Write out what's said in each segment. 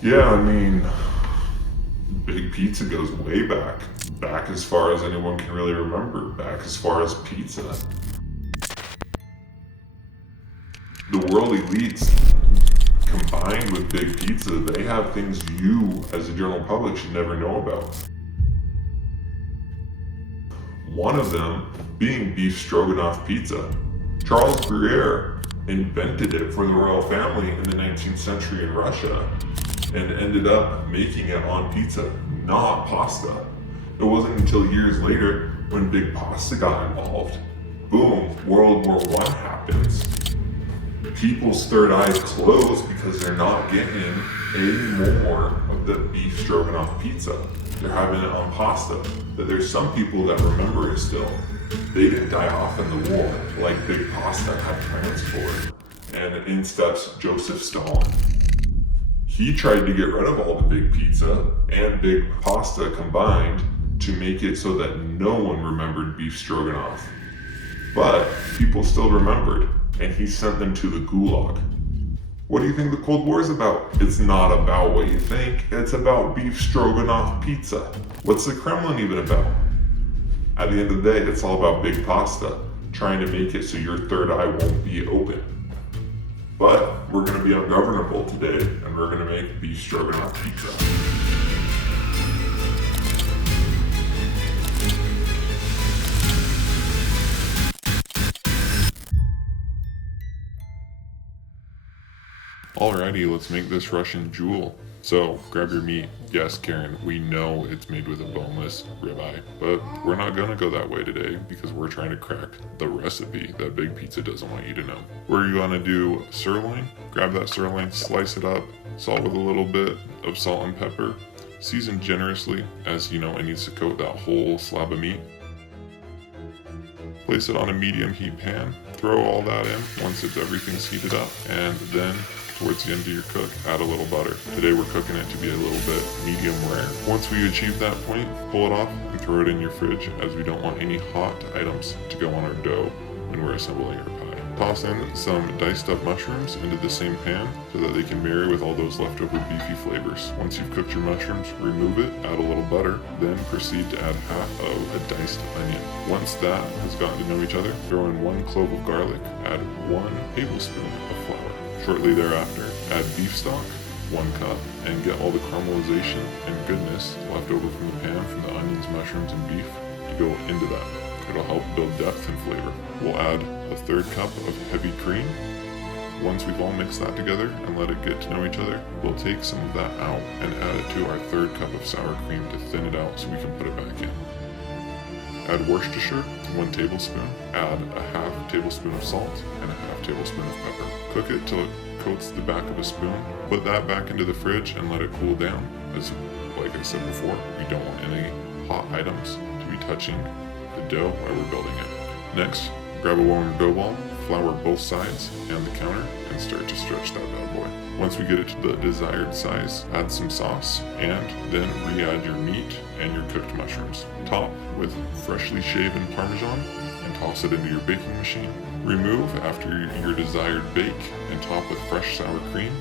Yeah, I mean, Big Pizza goes way back. Back as far as anyone can really remember. Back as far as pizza. The world elites combined with Big Pizza, they have things you, as a general public, should never know about. One of them being beef stroganoff pizza. Charles Gruyere invented it for the royal family in the 19th century in Russia and ended up making it on pizza, not pasta. It wasn't until years later when Big Pasta got involved. Boom, World War I happens. People's third eyes close because they're not getting any more of the beef stroganoff pizza. They're having it on pasta. But there's some people that remember it still. They didn't die off in the war like Big Pasta had plans for. And in steps Joseph Stalin. He tried to get rid of all the big pizza and big pasta combined to make it so that no one remembered beef stroganoff. But people still remembered, and he sent them to the gulag. What do you think the Cold War is about? It's not about what you think, it's about beef stroganoff pizza. What's the Kremlin even about? At the end of the day, it's all about big pasta, trying to make it so your third eye won't be open. But we're going to be ungovernable today, and we're going to make beef stroganoff pizza. Alrighty, let's make this Russian jewel. So, grab your meat. Yes, Karen, we know it's made with a boneless ribeye, but we're not gonna go that way today because we're trying to crack the recipe that Big Pizza doesn't want you to know. We're gonna do sirloin. Grab that sirloin, slice it up, salt with a little bit of salt and pepper. Season generously, as you know it needs to coat that whole slab of meat. Place it on a medium heat pan. Throw all that in once everything's heated up, and then towards the end of your cook, add a little butter. Today we're cooking it to be a little bit medium rare. Once we achieve that point, pull it off and throw it in your fridge, as we don't want any hot items to go on our dough when we're assembling our pie. Toss in some diced up mushrooms into the same pan so that they can marry with all those leftover beefy flavors. Once you've cooked your mushrooms, remove it, add a little butter, then proceed to add half of a diced onion. Once that has gotten to know each other, throw in 1 clove of garlic, add 1 tablespoon of flour. Shortly thereafter, add beef stock, 1 cup, and get all the caramelization and goodness left over from the pan from the onions, mushrooms, and beef to go into that. It'll help build depth and flavor. We'll add a 1/3 cup of heavy cream. Once we've all mixed that together and let it get to know each other, we'll take some of that out and add it to our 1/3 cup of sour cream to thin it out so we can put it back in. Add Worcestershire, 1 tablespoon. Add a 1/2 tablespoon of salt and a 1/2 tablespoon of pepper. Cook it till it coats the back of a spoon. Put that back into the fridge and let it cool down. As like I said before, we don't want any hot items to be touching the dough while we're building it. Next, grab a warm dough ball, flour both sides and the counter, and start to stretch that bad boy. Once we get it to the desired size, add some sauce, and then re-add your meat and your cooked mushrooms. Top with freshly shaven Parmesan and toss it into your baking machine. Remove after your desired bake and top with fresh sour cream,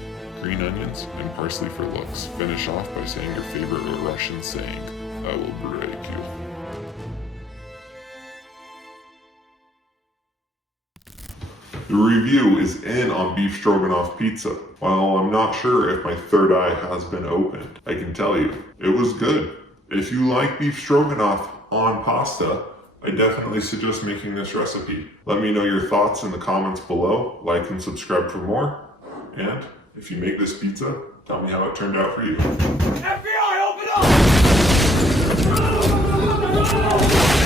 green onions, and parsley for looks. Finish off by saying your favorite Russian saying, "I will break you." The review is in on beef stroganoff pizza. While I'm not sure if my third eye has been opened, I can tell you, it was good. If you like beef stroganoff on pasta, I definitely suggest making this recipe. Let me know your thoughts in the comments below, like and subscribe for more, and if you make this pizza, tell me how it turned out for you. FBI, open up!